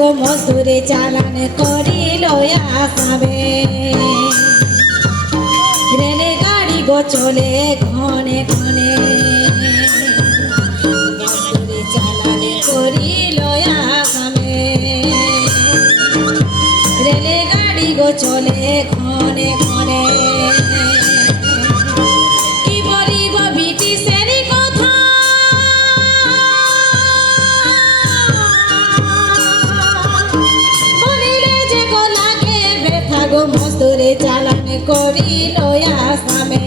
গো মজদুরি চালান করিল আসামে রেলে গাড়ি গো চলে ঘনে ঘনে মজদুরি চালান করিল আসামে রেলে গাড়ি গো চলে ঘনে ঘনে কি বলিব ব্রিটিশের কথা বলিলে যে গো লাগে ব্যথা গো মজদুরি চালান করিল আসামে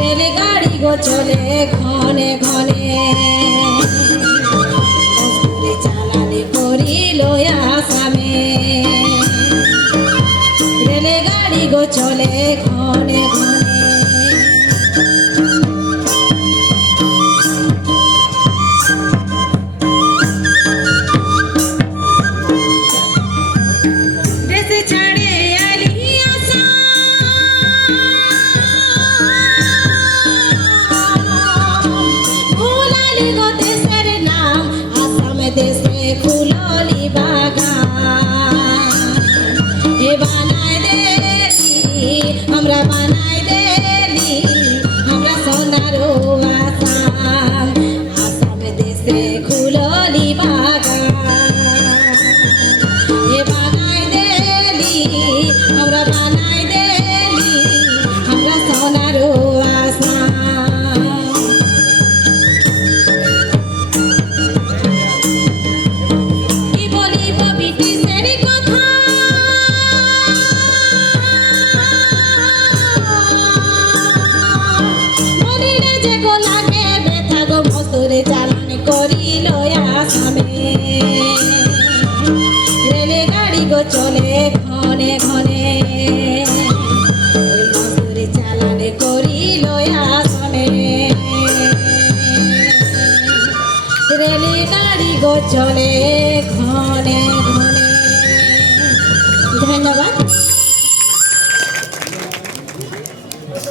রেল গাড়ি গো চলে ঘনে ঘনে মজদুরি চালান করিল আসামে রেল গাড়ি গো চলে ঘনে ঘনে দেশে ফুললি বাগান এ বানাই দেলি আমরা বানাই দেলি আমরা সোনার আসাম আসাম দেশে ফুললি বাগান এ বানাই দেলি আমরা বানাই দেলি আমরা সোনার আসাম চালান করিল আসামে রেল গাড়ি গো চলে ঘনে ঘনে মজদুরি চালান করিল আসামে রেল গাড়ি গো চলে ঘনে ঘনে। ধন্যবাদ।